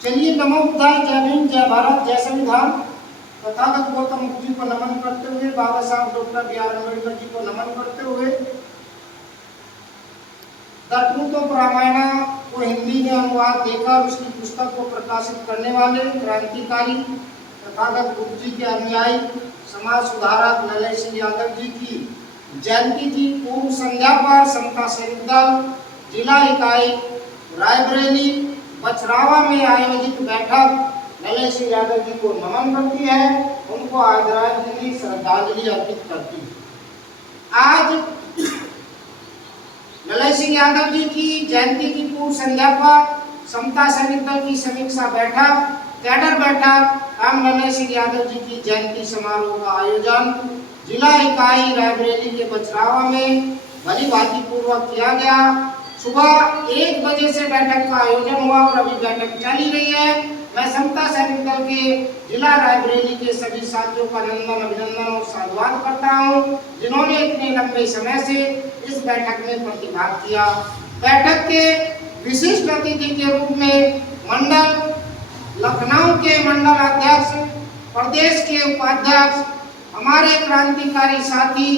चलिए, नमो बुद्धाय, जय भीम, जय भारत, जय संविधान। तथागत गौतम बुद्ध जी को नमन करते हुए, बाबा साहब डॉक्टर बी.आर. अम्बेडकर जी को नमन करते हुए, द ट्रूथ ऑफ रामायण को हिंदी में अनुवाद देकर उसकी पुस्तक को प्रकाशित करने वाले क्रांतिकारी तथागत बुद्ध जी के अनुयायी समाज सुधारक लल्ले सिंह यादव जी की जयंती की पूर्व संध्या पर समता सैनिक दल जिला इकाई रायबरेली बछरावा में आयोजित बैठक लल्ले सिंह यादव जी को नमन करती है, उनको आदरांजलि श्रद्धांजलि अर्पित करती है। आज लल्ले सिंह यादव जी की जयंती की पूर्व संध्या पर समता सैनिक दल की समीक्षा बैठक, कैडर बैठक एवं लल्ले सिंह यादव जी की जयंती समारोह का आयोजन जिला इकाई रायबरेली के बछरावा में भली भांति पूर्वक किया गया। सुबह 1 बजे से बैठक का आयोजन हुआ और अभी बैठक चल ही रही है। मैं समता सैनिक दल के जिला रायबरेली के सभी साथियों का नंदन अभिनंदन और साधुवाद करता हूं, जिन्होंने इतने लंबे समय से इस बैठक में प्रतिभाग किया। बैठक के विशिष्ट अतिथि के रूप में मंडल लखनऊ के मंडल अध्यक्ष, प्रदेश के उपाध्यक्ष, हमारे क्रांतिकारी साथी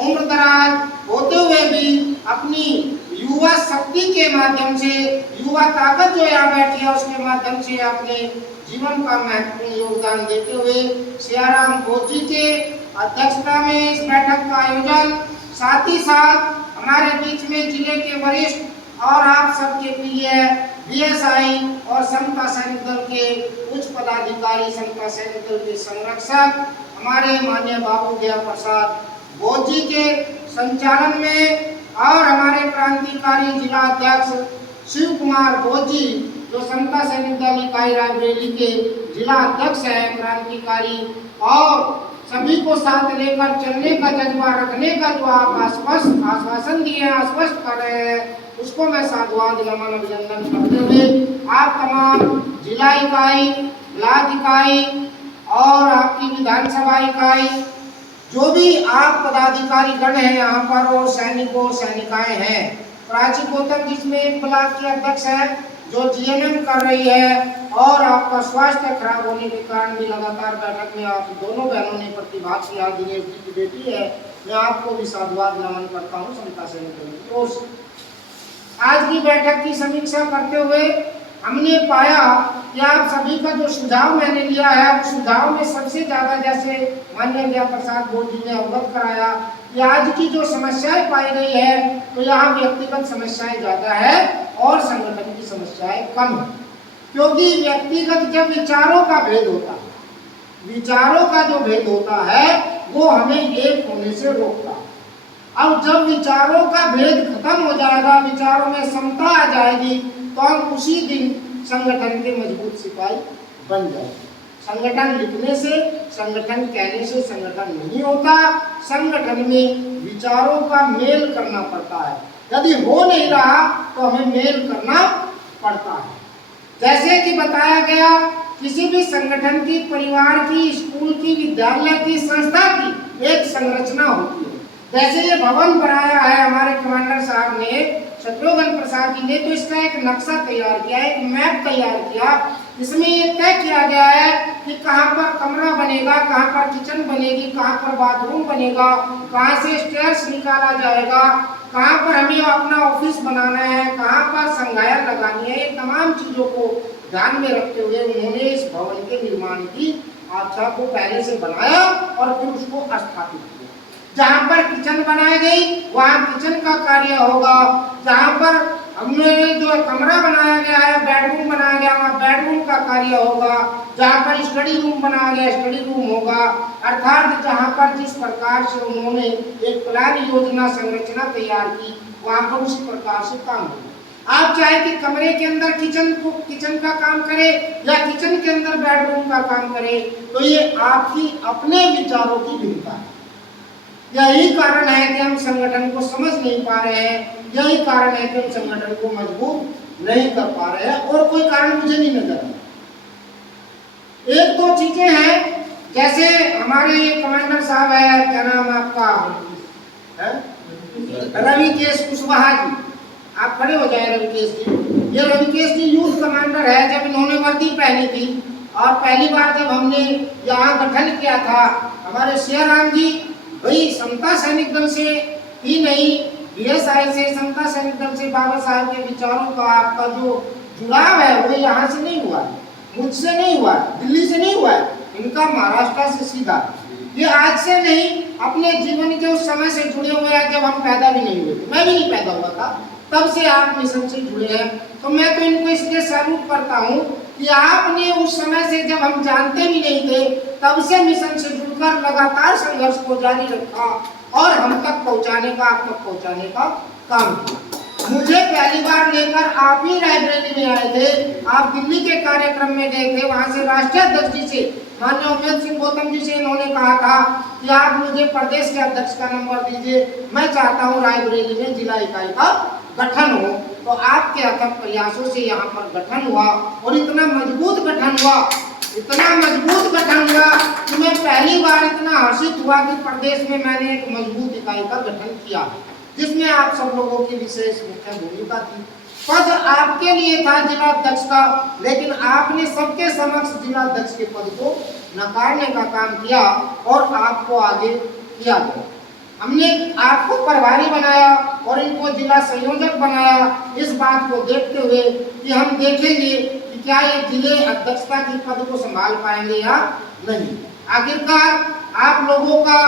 उम्रदराज होते हुए भी अपनी युवा शक्ति के माध्यम से, युवा ताकत जो यहाँ बैठी है उसके माध्यम से अपने जीवन का महत्वपूर्ण योगदान देते हुए सियाराम बोध जी के अध्यक्षता में इस बैठक का आयोजन, साथ ही साथ हमारे बीच में जिले के वरिष्ठ और आप सबके प्रिय बीएसआई और समता सैनिक दल के उच्च पदाधिकारी, समता सैनिक दल के संरक्षक हमारे माननीय बाबू दया प्रसाद बोध जी के संचालन में, और हमारे क्रांतिकारी जिला अध्यक्ष शिव कुमार बोध जी जो समता सैनिक दल इकाई रायबरेली के जिला अध्यक्ष हैं, क्रांतिकारी, और सभी को साथ लेकर चलने का जज्बा रखने का जो आप आश्वासन दिए हैं, आश्वस्त कर रहे हैं, उसको मैं साधुवाद नमन अभिनंदन करते हुए आप तमाम जिला इकाई, ब्लॉक इकाई और आपकी विधानसभा इकाई, जो भी आप पदाधिकारी गण हैं यहाँ पर और सैनिकों सैनिकाएं हैं, प्राची गौतम जिसमें एक ब्लॉक की अध्यक्ष है जो जीएनएम कर रही है, और आपका स्वास्थ्य खराब होने के कारण भी लगातार बैठक में आप दोनों बहनों ने प्रतिभाग किया। दिनेश जी की बेटी है, मैं आपको भी साधुवाद नमन करता हूँ समता सैनिक दल की ओर से। आज की बैठक की समीक्षा करते हुए हमने पाया कि आप सभी का जो सुझाव मैंने लिया है, उस सुझाव में सबसे ज्यादा, जैसे माननीय दया प्रसाद बोध जी ने अवगत कराया कि आज की जो समस्याएं पाई गई है तो यहाँ व्यक्तिगत समस्याएं ज्यादा है और संगठन की समस्याएं कम है, क्योंकि व्यक्तिगत जब विचारों का भेद होता है, विचारों का जो भेद होता है वो हमें एक होने से रोकता है। अब जब विचारों का भेद खत्म हो जाएगा, विचारों में समता आ जाएगी, तो हम उसी दिन संगठन के मजबूत सिपाही बन जाएंगे। संगठन लिखने से, संगठन कहने से संगठन नहीं होता, संगठन में विचारों का मेल करना पड़ता है। यदि हो नहीं रहा तो हमें मेल करना पड़ता है। जैसे कि बताया गया, किसी भी संगठन की, परिवार की, स्कूल की, विद्यालय की, संस्था की एक संरचना होती है। जैसे ये भवन बनाया है हमारे कमांडर साहब ने, शत्रुघ्न प्रसाद जी ने, तो इसका एक नक्शा तैयार किया, एक मैप तैयार किया। इसमें ये तय किया गया है कि कहाँ पर कमरा बनेगा, कहाँ पर किचन बनेगी, कहाँ पर बाथरूम बनेगा, कहाँ से स्टेयर्स निकाला जाएगा, कहाँ पर हमें अपना ऑफिस बनाना है, कहाँ पर संगायर लगानी है। ये तमाम चीजों को ध्यान में रखते हुए उन्होंने इस भवन के निर्माण की आशा को पहले से बनाया और फिर उसको स्थापित किया। जहाँ पर किचन बनाई गई वहाँ किचन का कार्य होगा, जहाँ पर हमने जो कमरा बनाया गया है, बेडरूम बनाया गया, वहाँ बेडरूम का कार्य होगा, जहाँ पर स्टडी रूम बनाया गया स्टडी रूम होगा। अर्थात जहाँ पर जिस प्रकार से उन्होंने एक प्लान, योजना, संरचना तैयार की, वहाँ पर उसी प्रकार से काम होगा। आप चाहे कि कमरे के अंदर किचन का काम करे या किचन के अंदर बेडरूम का काम करे, तो ये आपकी अपने विचारों की भिन्नता है। यही कारण है कि हम संगठन को समझ नहीं पा रहे हैं, यही कारण है कि हम संगठन को मजबूत नहीं कर पा रहे हैं, और कोई कारण मुझे नहीं नजर आता। एक दो चीजें हैं, जैसे हमारे कमांडर साहब है, क्या नाम है आपका, रवि केश कुशवाहा जी, आप खड़े हो जाए रवि केश जी। ये रविकेश जी यूथ कमांडर है। जब इन्होंने वर्दी पहनी थी और पहली बार जब हमने यहाँ गठन किया था, हमारे सियाराम जी भाई समता सैनिक दल से ही नहीं, बीएसआई से, समता सैनिक दल से बाबा साहब के विचारों का आपका जो जुड़ाव है वो यहाँ से नहीं हुआ, मुझसे नहीं हुआ, दिल्ली से नहीं हुआ, इनका महाराष्ट्र से सीधा। ये आज से नहीं, अपने जीवन के उस समय से जुड़े हुए हैं जब हम पैदा भी नहीं हुए थे, मैं भी नहीं पैदा हुआ था, तब से आप मिशन से जुड़े हैं। तो मैं तो इनको इसलिए सैल्यूट करता हूँ कि आपने उस समय से, जब हम जानते भी नहीं थे, तब से मिशन से जुड़कर लगातार संघर्ष को जारी रखा और हम तक पहुँचाने का, आप तक पहुँचाने का काम किया। मुझे पहली बार लेकर आप ही रायबरेली में आए थे, आप दिल्ली के कार्यक्रम में गए थे, वहां से राष्ट्रीय अध्यक्ष जी से, माननीय उमेश सिंह गौतम जी से इन्होंने कहा था कि आप मुझे प्रदेश के अध्यक्ष का नंबर दीजिए, मैं चाहता हूं रायबरेली में जिला इकाई का गठन हो। तो आपके अथक प्रयासों से यहाँ पर गठन हुआ और इतना मजबूत गठन हुआ, इतना मजबूत गठन हुआ कि मैं पहली बार इतना हर्षित हुआ कि प्रदेश में मैंने एक मजबूत इकाई का गठन किया, जिसमें आप सब लोगों की विशेष मुख्य भूमिका थी। पद आपके लिए था जिला अध्यक्ष का, लेकिन आपने सबके समक्ष जिला अध्यक्ष के पद को नकारने का काम किया और आपको आगे किया गया। हमने आपको प्रभारी बनाया और इनको जिला संयोजक बनाया, इस बात को देखते हुए कि हम देखेंगे कि क्या ये जिले अध्यक्षता के पद को संभाल पाएंगे या नहीं। आखिरकार आप लोगों का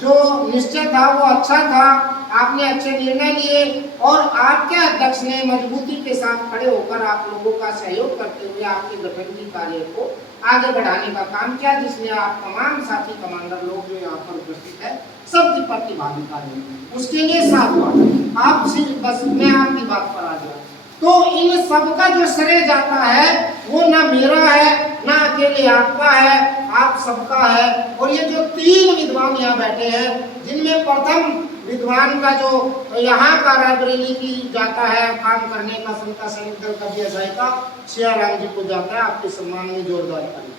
जो निश्चय था वो अच्छा था, आपने अच्छे निर्णय लिए और आपके अध्यक्ष ने मजबूती के साथ खड़े होकर आप लोगों का सहयोग करते हुए आपके गठन की कार्य को आगे बढ़ाने का काम किया, जिसमें आप तमाम साथी कमांडर लोग जो यहाँ पर उपस्थित है सबकी प्रतिभागिता है, उसके लिए साथ हुआ। आप बस मैं आपकी बात पर आ गया, तो इन सबका जो श्रेय जाता है वो ना मेरा है, ना अकेले आपका है, आप सबका है। और ये जो तीन विद्वान यहाँ बैठे हैं, जिनमें प्रथम विद्वान का जो यहाँ का रायबरेली की जाता है काम करने का, समता सैनिक दल का बीएसआई का सियाराम जी को जाता है, आपके सम्मान में जोरदार ताली।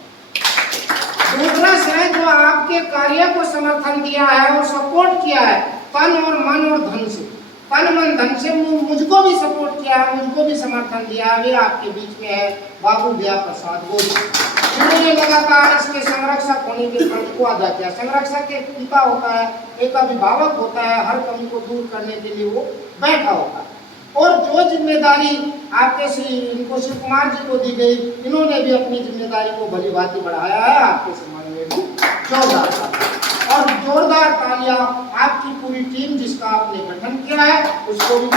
दूसरा श्रेय जो आपके कार्य को समर्थन दिया है और सपोर्ट किया है तन और मन और धन से, तन मन धन से मुझको भी सपोर्ट किया है, मुझको भी समर्थन दिया है, वे आपके बीच में है बाबू ब्याह प्रसाद गोरी, जिन्होंने लगातार इसके संरक्षक होने के फर्ज को अदा किया। संरक्षक एक पिता होता है, एक अभिभावक होता है, हर कमी को दूर करने के लिए वो बैठा होता है। और जो जिम्मेदारी आपके इनको शिव कुमार जी को दी गई, इन्होंने भी अपनी जिम्मेदारी को भली भांति बढ़ाया है, आपके सम्मान में भी जोरदार और जोरदार तालियां आपकी पूरी टीम जिसका आपने गठन किया है उसको भी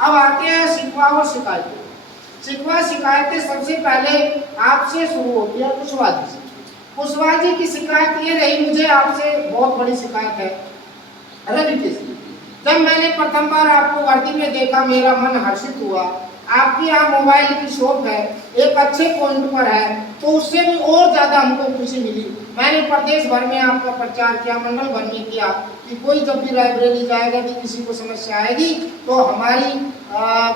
अब आते हैं शिकवा और शिकायतें। शिकवा शिकायतें सबसे पहले आपसे शुरू होती है कुशवाहा जी से। कुशवाहा जी की शिकायत ये रही, मुझे आपसे बहुत बड़ी शिकायत है रविकेश जी। जब मैंने प्रथम बार आपको वर्दी में देखा मेरा मन हर्षित हुआ। आपकी यहाँ मोबाइल की शॉप है, एक अच्छे पॉइंट पर है, तो उससे भी और ज्यादा हमको खुशी मिली। मैंने प्रदेश भर में आपका प्रचार किया, मंडल भर में किया कि कोई जब भी रायबरेली जाएगा कि किसी को समस्या आएगी तो हमारी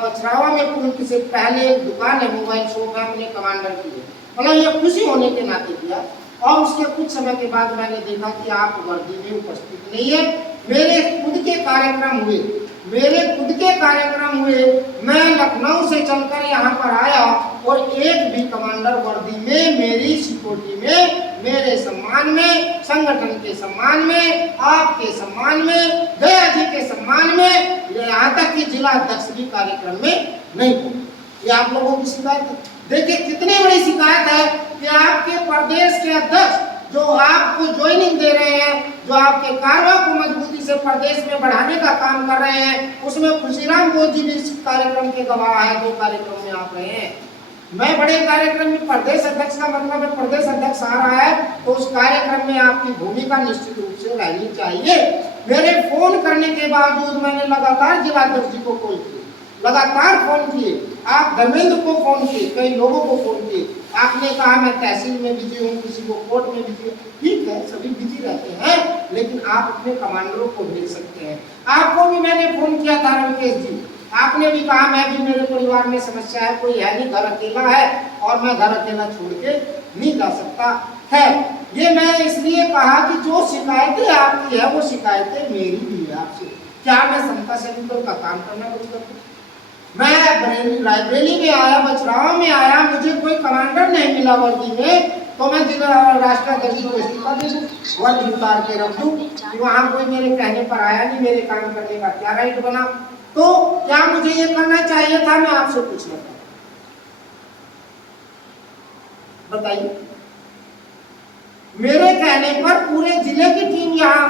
बछरावा में पूर्व से पहले एक दुकान है, मोबाइल शॉप है, अपने कमांडर की है। मतलब ये खुशी होने के नाते किया। और उसके कुछ समय के बाद मैंने देखा कि आप वर्दी में उपस्थित नहीं है। मेरे खुद के कार्यक्रम हुए, मैं लखनऊ से चलकर यहाँ पर आया और एक भी कमांडर वर्दी में, मेरी सिक्योरिटी में, मेरे सम्मान में, संगठन के सम्मान में, आपके सम्मान में, दया जी के सम्मान में, यहाँ तक कि जिला अध्यक्ष भी कार्यक्रम में नहीं पहुंचे। ये आप लोगों की शिकायत है। देखिए कितनी बड़ी शिकायत है कि आपके प्रदेश के अध्यक्ष जो आपको ज्वाइनिंग दे रहे हैं, जो आपके कार्यों को मजबूती से प्रदेश में बढ़ाने का काम कर रहे हैं, उसमें खुशीराम बोध जी भी इस कार्यक्रम के गवाह है। 2 कार्यक्रम में आप रहे हैं। मैं बड़े कार्यक्रम में प्रदेश अध्यक्ष का मतलब है प्रदेश अध्यक्ष आ रहा है तो उस कार्यक्रम में आपकी भूमिका निश्चित रूप से रहनी चाहिए। मेरे फोन करने के बावजूद मैंने लगातार जिला अध्यक्ष जी को कॉल किया, लगातार फोन किए, आप धर्मेंद्र को फोन किए, कई लोगों को फोन किए। आपने कहा मैं तहसील में बिजी हूँ, किसी को कोर्ट में बिजी हूँ। ठीक है, सभी बिजी रहते हैं, लेकिन आप अपने कमांडरों को भेज सकते हैं। आपको भी मैंने फोन किया था रविकेश जी, आपने भी कहा मैं भी, मेरे परिवार में समस्या है, कोई है नहीं, घर अकेला है और मैं घर अकेला छोड़ के नहीं जा सकता है। ये मैं इसलिए कहा कि जो शिकायतें आपकी है वो शिकायतें मेरी भी है आपसे। क्या मैं समता सैनिक दल का काम करना बंद कर दूं? मैं मैं रायबरेली में आया, बछरावा में आया, मुझे कोई कमांडर नहीं मिला वर्दी में, तो मैं जिला राष्ट्रीय अध्यक्ष को इस्तीफा दे दूं, वर्दी उतार के रख दूं कि वहां कोई मेरे कहने पर आया नहीं, मेरे काम करने का क्या राइट बना? तो क्या मुझे ये करना चाहिए था? मैं आपसे पूछना चाहता हूं, बताइए। मेरे कहने पर पूरे जिले की टीम यहाँ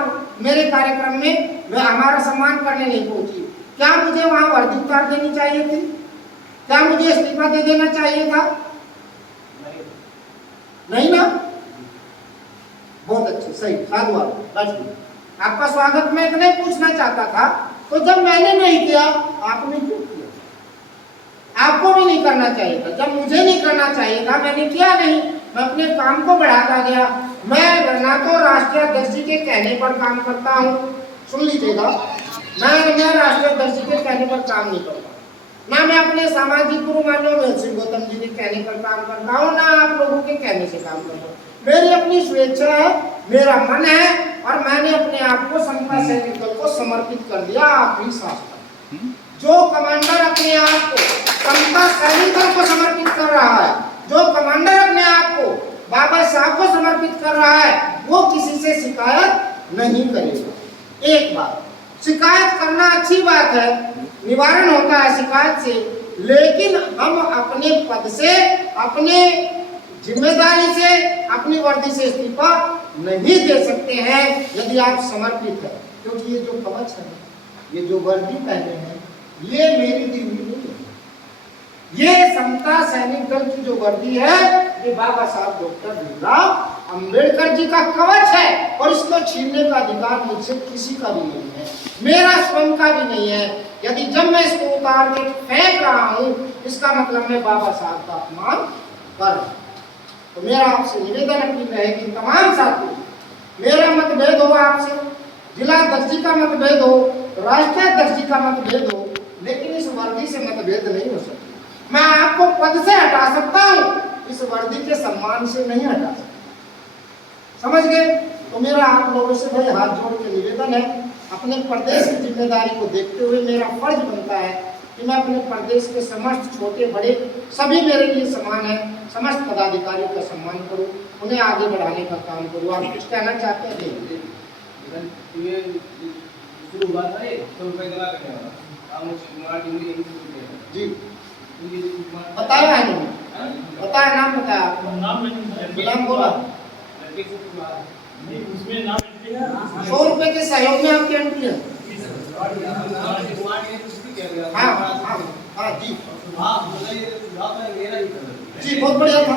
मेरे कार्यक्रम में हमारा सम्मान करने नहीं पहुंची, क्या मुझे वहां वर्दी उतार देनी चाहिए थी? क्या मुझे इस्तीफा दे देना चाहिए था? नहीं ना? बहुत अच्छे, सही, साधुवाद। आपका स्वागत मैं इतना ही पूछना चाहता था, तो जब मैंने नहीं किया, आपने क्यों किया? आपको भी नहीं करना चाहिए था। जब मुझे नहीं करना चाहिए था, मैंने किया नहीं, मैं अपने काम को बढ़ाता गया। मैं ना तो राष्ट्रीय अध्यक्ष जी के कहने पर काम करता हूँ, सुन लीजिएगा, मैं राष्ट्रीय अध्यक्ष जी के कहने पर काम नहीं करता, ना मैं अपने सामाजिक गुरु मान्य में श्री गौतम जी के कहने पर काम करता हूँ, ना आप लोगों के कहने से काम करता हूँ। मेरी अपनी स्वेच्छा है, मेरा मन है, और मैंने अपने आप को समता सैनिक दल को समर्पित कर दिया आखिरी सांस तक। जो कमांडर अपने आप को समता सैनिक दल को समर्पित कर रहा है, जो कमांडर अपने आप को बाबा साहब को समर्पित कर रहा है, वो किसी से शिकायत नहीं करेगा। एक बात, शिकायत करना अच्छी बात है, निवारण होता है शिकायत से, लेकिन हम अपने पद से, अपने जिम्मेदारी से, अपनी वर्दी से इस्तीफा नहीं दे सकते हैं यदि आप समर्पित हैं। क्योंकि ये जो कवच है, ये जो वर्दी पहने हैं, ये मेरी दी हुई नहीं है, ये समता सैनिक दल की जो वर्दी है, ये बाबा साहब डॉक्टर भीमराव अंबेडकर जी का कवच है, और इसको छीनने का अधिकार मुझसे किसी का भी नहीं है, मेरा स्वयं का भी नहीं है। यदि जब मैं इसको उतार के फेंक रहा हूं, इसका मतलब मैं बाबा साहब का अपमान कर रहा हूं। तो मेरा आपसे निवेदन अपील रहेगी, तमाम साथियों, मेरा मतभेद हो आपसे, जिला अध्यक्ष जी का मतभेद हो, राष्ट्रीय अध्यक्ष जी का मतभेद हो, लेकिन इस वर्दी से मतभेद नहीं हो सकता। मैं आपको पद से हटा सकता हूं, इस वर्दी के सम्मान से नहीं हटा सकता। समझ गए? तो मेरा आप लोगों से भाई हाथ जोड़ के निवेदन है, अपने प्रदेश की जिम्मेदारी को देखते हुए मेरा फर्ज बनता है कि मैं अपने प्रदेश के समस्त छोटे बड़े सभी मेरे लिए समान है, समस्त पदाधिकारियों का सम्मान करूं, उन्हें आगे बढ़ाने का काम करूं। आप कुछ कहना चाहते हैं? जी बताया है, बताया, नाम बताया आपका, नाम बोला, 100 रुपए के सहयोग में आपकी एंट्री है। हाँ हाँ हाँ जी, जी बहुत बढ़िया था।